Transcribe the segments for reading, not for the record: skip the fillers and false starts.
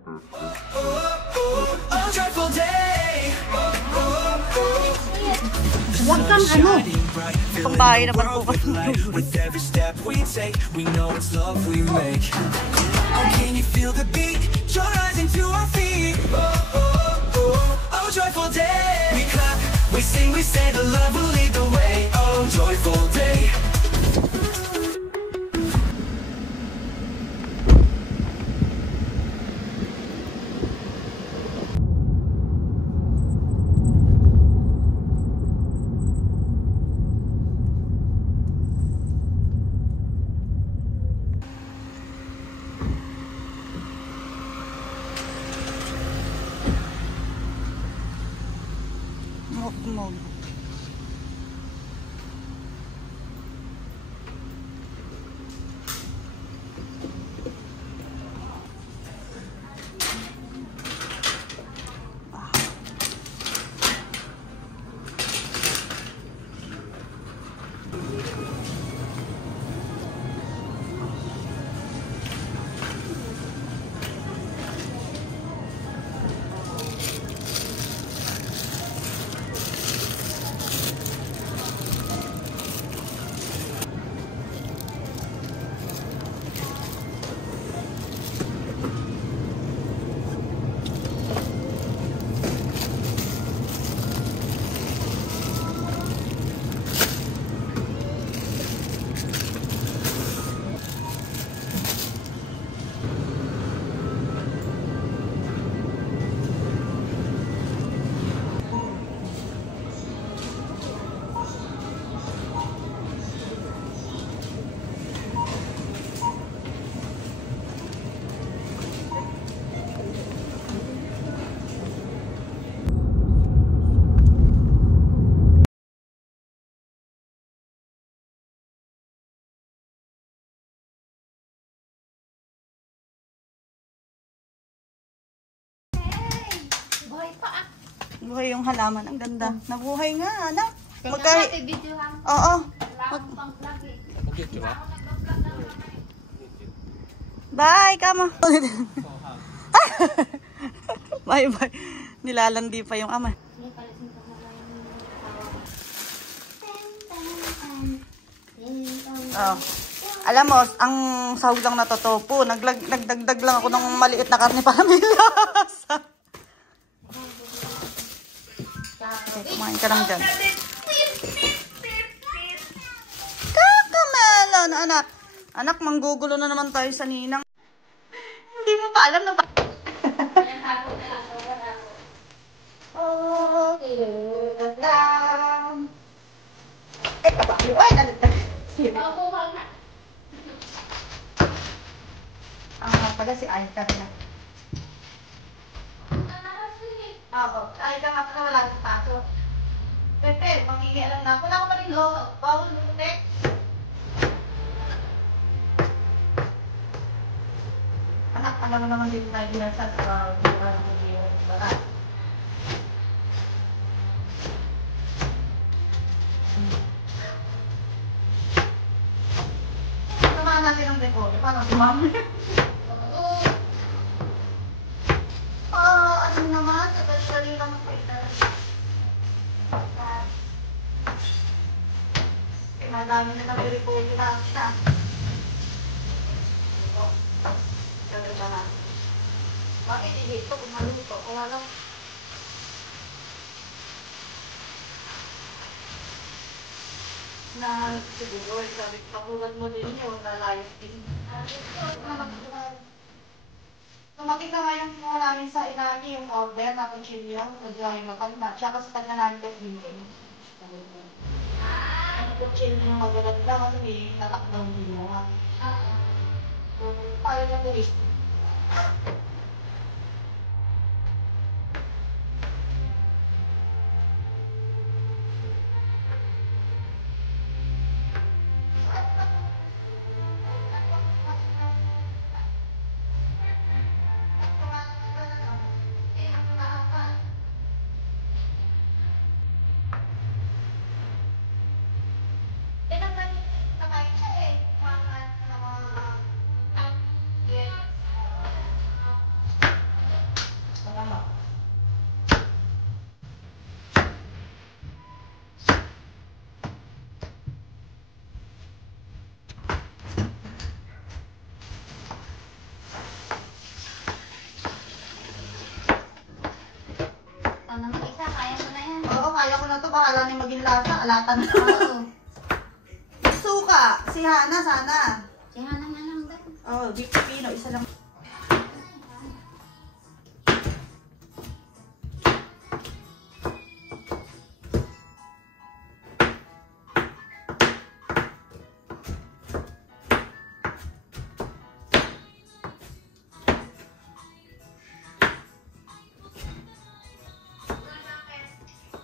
Huwag kang ano. Pambahay naman po kasi. With every step we take, we know it's love we make. Oh, can you feel the beat? Draw rising to our feet. Oh, oh, oh, oh, joyful day. We clap, we sing, we say the love will lead the way. Oh, joyful day. Mog. Buhay yung halaman. Ang ganda. Nabuhay nga, anak. Oo. Bye, kama. Bye. Nilalandi pa yung ama. Oh. Alam mo, ang sahog lang na totopo. Nagdagdag lang ako ng maliit na karne para may lasa. Okay, kumain ka lang dyan. Kakamelon, anak. Anak, manggugulo na naman tayo sa ninang. Hindi mo pa alam na ba? Eh, kabalo. Ay, nalagdag. Pala si Aika na. Oo. Aika nga pa wala sa paso. Pepe, mangingialam na ako. Wala ko pa rin lo. Bawal mo, Pepe. Anak, alam mo naman din tayo nasa sa buwan ng buwan. Baka. Samahan natin ang dekor. Parang si Mami. Ano naman? Sabay-sabay lang po ito. Madami na kami report na siya. Ganda na. Bakit dito kung maluto? Wala lang. Na siguro, sabi katulad mo din yun, nalayos din. Tumating na ngayon mo namin sa inami yung order na kuchilyo, nag-drawing na kalma. Tsaka sa tagna namin ito hindi. Ang kuchilyo yung magaganda kasi may natak ng ginawa. Paano na tulis? bahala na maging lasa. Alatan na. Oo. Suka. Si Hana sana. Si Hana na lang daw. Oh, beef pino. Isa lang.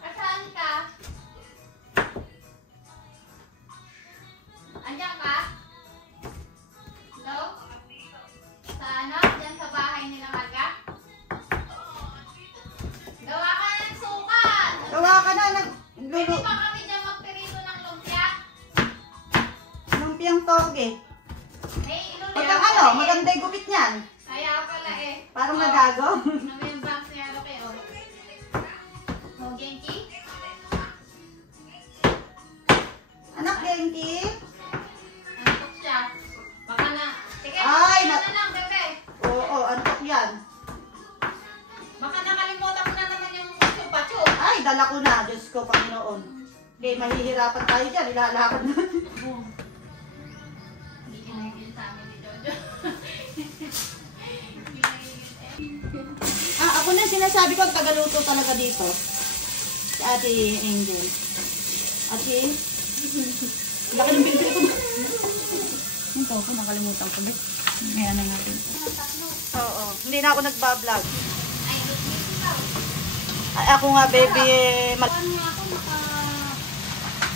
Asan ka? Andiyan ka? Hello? Sa ano? Diyan sa bahay nila Marga? Gawa ka ng sukat! Gawa ka na. Pwede pa kami dyan magpirito ng lumpia? Lumpiang toge. May iluluya Pagka pala ano, eh. maganda yung gupit niyan. Kaya pala eh. Parang Oh. nagago. Ano yung box niya? Ano kayo? Oh, Genki? Anak, Genki. Antok siya. Baka na. Sige, Ay, na lang, bebe. Oo, antok yan. Baka nakalimutan mo na naman yung chupa-chup. Ay, dala ko na. Diyos ko, Panginoon. Okay, mahihirapan tayo dyan. Ilalakad na. Hindi kinagigil sa amin ni Jojo. Ako na sinasabi ko, ang tagaluto talaga dito. Si Ate Angel. Ate, laki ng binibili ko. Ito ko, nakalimutan ko. Ngayon na natin. Oo, hindi na ako nagbablog. Ay, lutis ikaw. Ay, ako nga, baby. Paano nga ako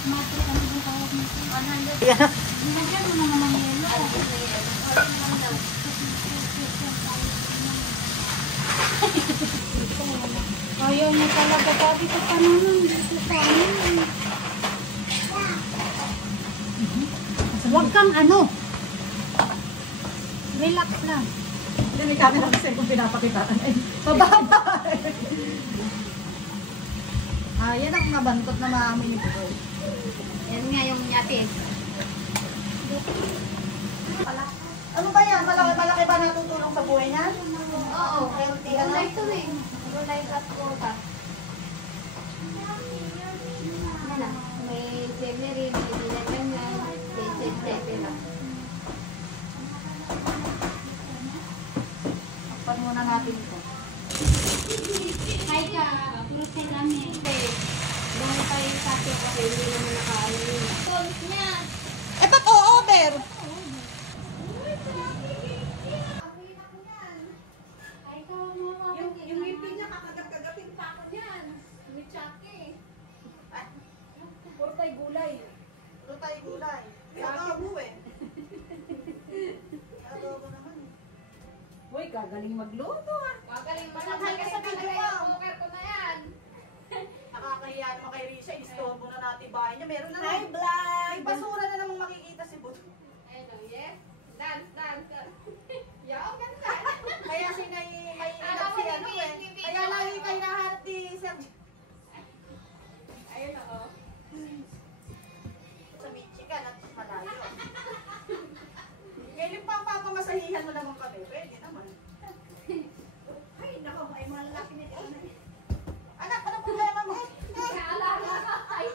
matri ano yung tawag nito? 100. Yan. Nilagyan mo naman ng yelo. Ayaw mo talaga dati sa pananon. Dito sa amin. Huwag kang ano. Relax lang. Hindi, may camera kasi kung pinapakitaan. Ay, pababa. Yan ang nabantot na mami ni Bukoy. Yan nga yung nyatis. Ano ba yan? Malaki ba natutulong sa buhay niya? Oo. Healthy, ano? Gulay to eh. Gulay at prutas. Ano? May celery, may nilaganyan, may etc. Takpan muna natin ito. Hi ka, fruit namin. Dahil tayo sa akin kasi hindi naman nakain. Tools niya. Eh, ba't over? Yung ngipin niya, kakagap-kagapin pa ako niyan. May chaki. Puro tayo gulay. Ito tayo gulay. Adobo eh. Adobo naman eh. Uy, gagaling magluto ah. Magaling manahal ka sa video mo. Kumukir ko na yan. Nakakahiya naman kay Risha. Istorbo na natin bahay niya. Meron na Hi, naman. vlog! May basura na namang makikita si Buto. Hello, yes. Dance, dance, dance. Yaw, ganda. Kaya si may inap si ano eh. Kaya lagi kayo nahanap ni Sir. Ayun ako. Sa Michigan at malayo. Ngayon pa ang papamasahihan mo naman kami. Pwede naman. Ay, nako, ay malaki na ito. Anak, ano problema mo? Naalala ka. Ay,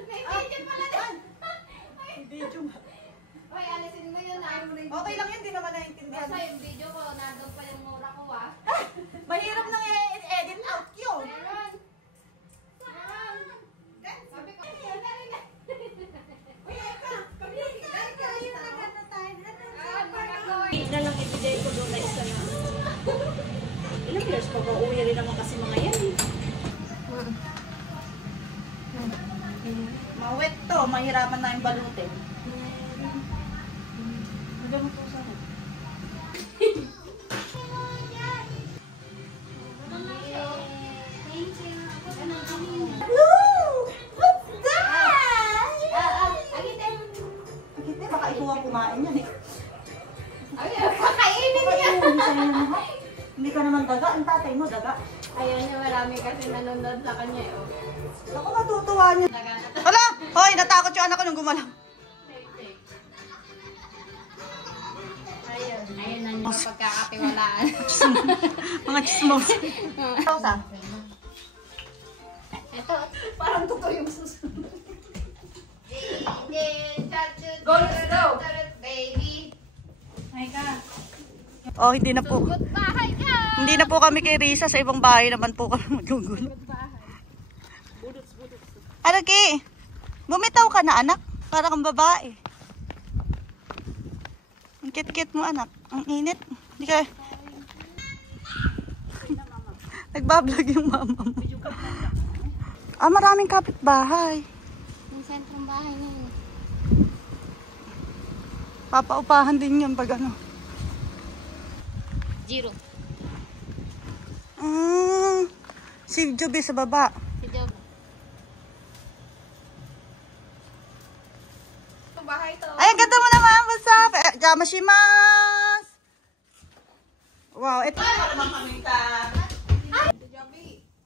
may video pala din. Video mo. Uy, alisin mo yun ah. Okay lang yun, di naman naintindihan. Basta yung video ko, nandun pa yung mura ko ah. Mahirap nang i-edit out yun. Meron. Meron. Sabi ko, ayun na rin. Uy, eka, kami, dahil kayo na tayo. Ah, nakakoy. Na lang ibigay ko doon na isa na. Ilang years pa ba? Uwi rin naman kasi mga yan eh. Mawet to, mahirapan na yung balutin. Magano po sa akin. What's that? Hindi, baka ikaw ang kumain yan eh. Kakainin niya. Hindi ka naman daga, ang tatay mo daga. Ayun niya, marami kasi nanonood sa kanya eh. Ako matutuwa niya. Hala! Hoy, natakot yung anak ko nung gumalaw. Ayun. Ayun na niyo pagkakatiwalaan. Mga chismos. Pausa. Ito. Parang totoo yung susunod. Go, let's go! Baby. Ay ka. Oh, hindi na po. Bahay ka! Hindi na po kami kay Risa. Sa ibang bahay naman po kami magugulo. Ano, Ki? Bumitaw ka na, anak. Para kang babae. Ang kit-kit mo, anak. Ang init. Hindi ka... Nagbablog yung mama mo. Ah, maraming kapitbahay. Yung sentrong bahay na yun. Papaupahan din yun pag ano. Zero. Si Joby sa baba. Si Job. Bahay to. Ay, ang ganda mo naman. What's up? Gamashimasu! Wow, ito.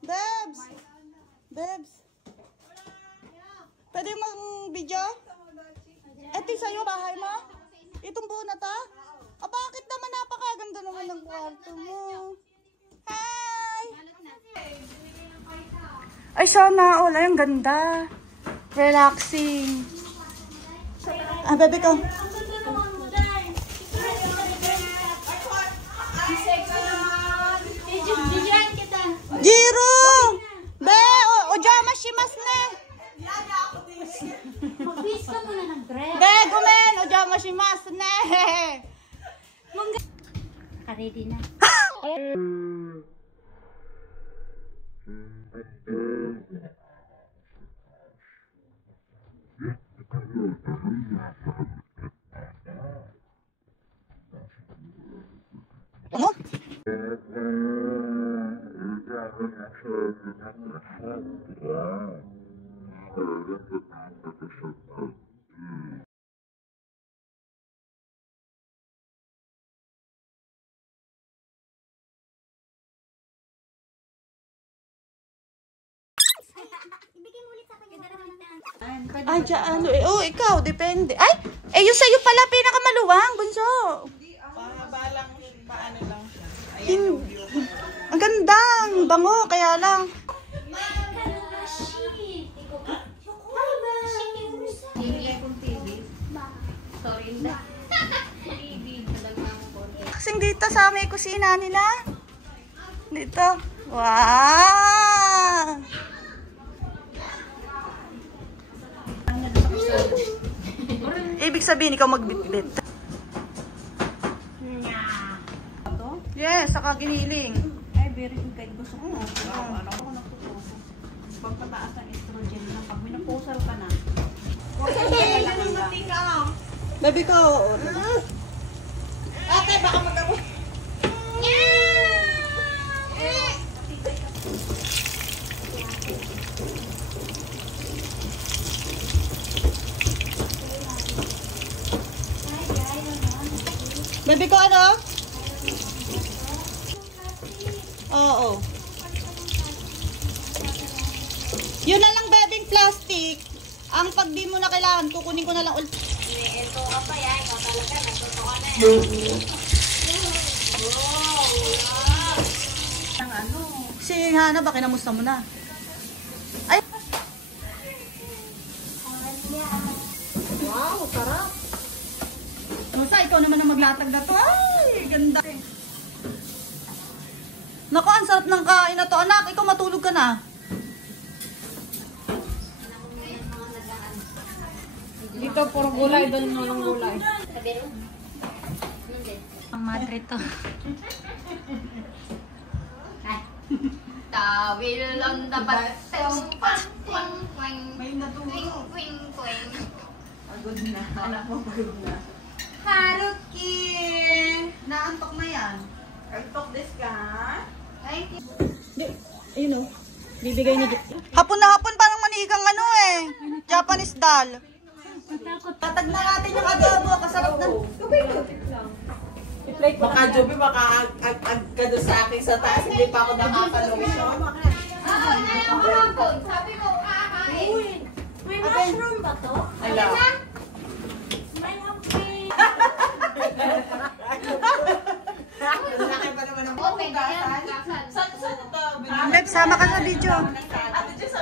Debs! Debs! Pwede mag-video? Ito sa'yo, bahay mo? Itong buo na ta? Ah, bakit naman napakaganda naman ng kwarto mo? Hi! Ay, sana all. Ay, ang ganda. Relaxing. Ah, bebe ko. Jiro! Be! Ojama shimasu ne! Mag-wish ka muna ng bread. Be, gumen! Ojama shimasu ne! Ka-ready na. Ano? Ay, ano eh. Oh, ikaw, depende. Ay, yung sa'yo pala pinakamaluwang, bunso. Paano lang siya. Ang gandang bango, kaya lang. Kasing dito sa may kusina nila. Dito. Wow! Ibig sabihin, ikaw magbitbit. Yes, saka giniling. Ay, very good kahit gusto ko. Ano ko nagtutuso. Pagpataas ng estrogen na pag menopausal ka na. Baby ko. Ate, baka mag-abo. Baby ko, ano? Oo. Yun na lang, bebing plastic. Ang pag di mo na kailangan, kukunin ko na lang ulit. Ito ka pa yan. Ikaw talaga. Natuto ka na Ang ano. Si Hana, ba kinamusta mo na? Ay! Wow, sarap. Rosa, ikaw naman ang maglatag na to. Ay, ganda. Naku, ang sarap ng kain na to. Anak, ikaw matulog ka na. Dito, puro gulay. Doon ng gulay. Ang madre to. Tawil on the bus. May natulog. Pagod na. Anak mo pagod na. Haruki! Naantok na yan. Altok des ka? Ay, Ayun o. Bibigay ni... Hapon na hapon, parang manigang ano eh. Japanese doll. Tatag na natin yung adobo. Kasarap na. Baka Joby, baka ag ka doon sa akin sa taas. Hindi pa ako nakapalotion. na yung hapon. Sabi ko, kakain. May mushroom ba to? Hello. May happy. Laki pa naman ang Open, yan. Saan ito? Beb, sama ka sa video. Ate Jess,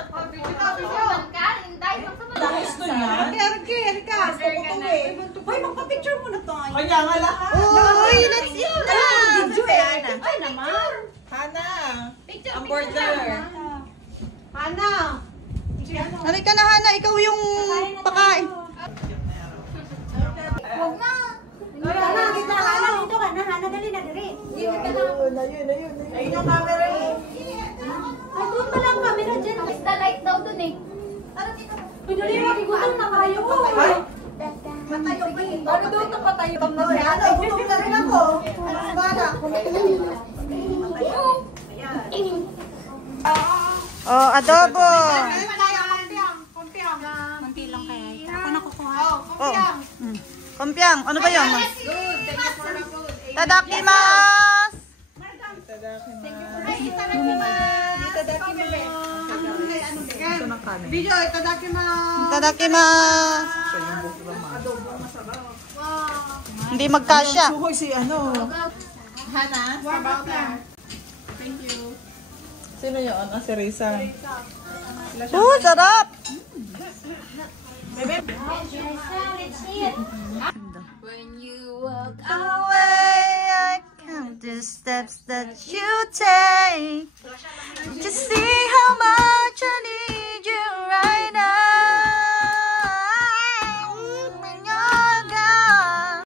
gusto niya. Erika, gusto ko to eh. Hoy, magpa-picture muna tayo. Kanya nga lahat. Uy, let's see. Video eh. Ay, naman. Hana. Ang border. Hana. Halika na, Hana. Ikaw yung pakain. Huwag na. Hana, kita. Hana, dito ka na. Hana, dali na, dali. Ayun yung camera eh. Ay, doon pa lang camera dyan. Is the light daw dun eh. Tara dito. Pinuli mo, gutom na kayo. Ay! Matayo pa yun. Ano doon na patayo? Ano, gutom na rin ako. Ano bala? Oh, adobo. Kunti lang kaya. Ako nakukuha. Oh. Kompiang, ano ba yun? Tadakimasu! Video, itadakimasu. Tadakimasu! Hindi magkasya. Suhoy si ano. Hana, sabaw ka. Sino yun? Ah, si Risa. Sarap! When you walk Away, I count the steps that you take to see how much I need you right now. When you're gone.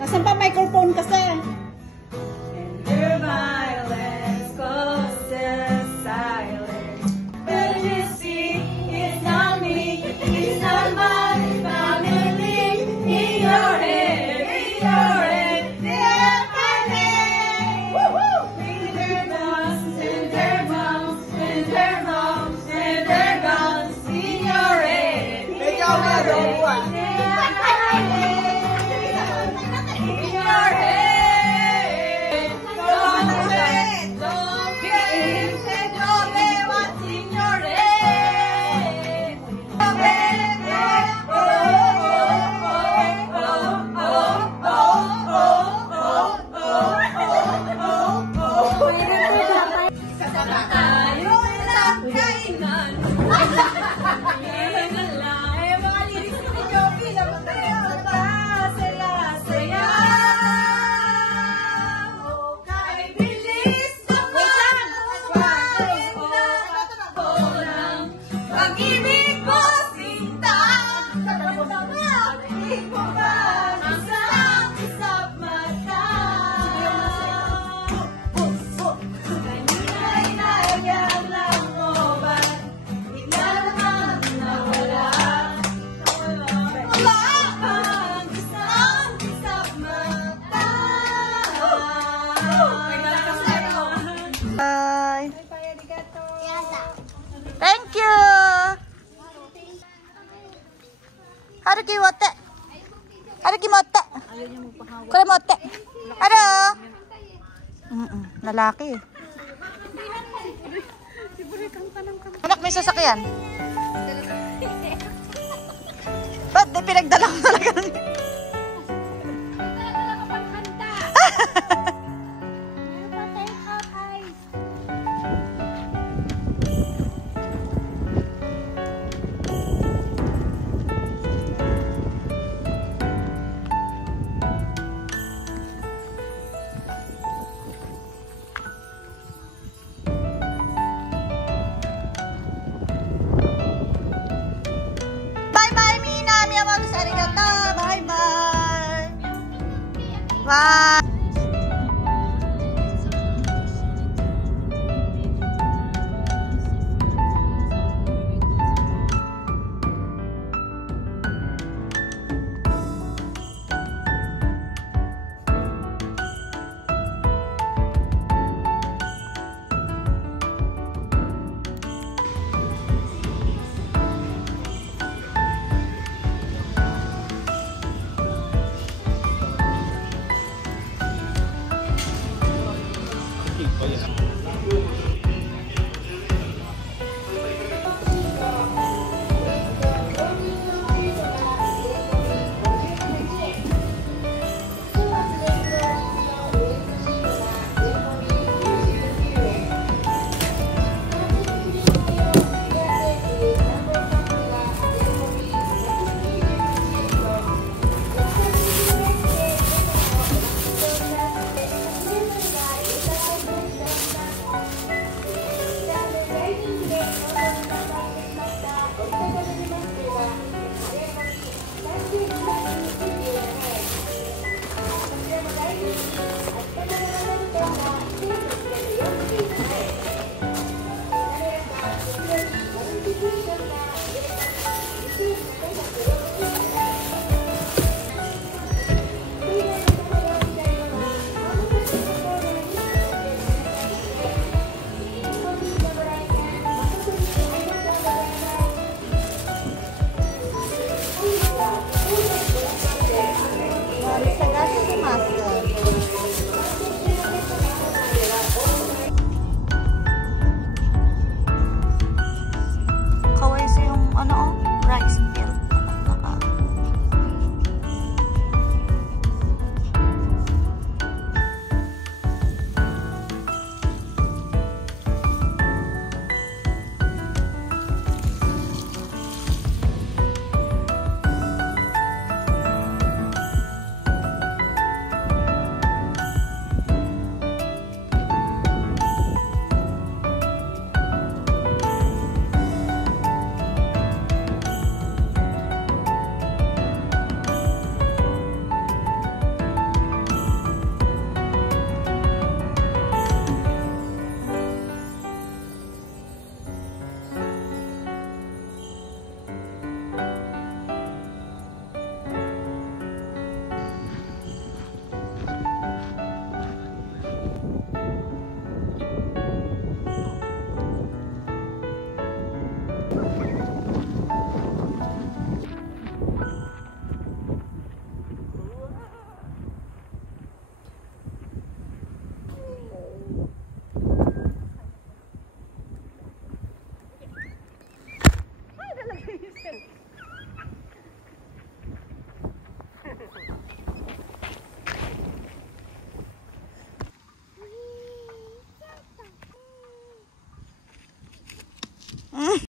Nasaan pa microphone kasi? Bye. Thank you. Haruki wate. Haruki motte. Kore motte. Ano? Lalaki. Anak, may sasakyan. Ba't di pinagdala ko talaga? Bye-bye, Mina. Arigatou. Bye-bye. Bye.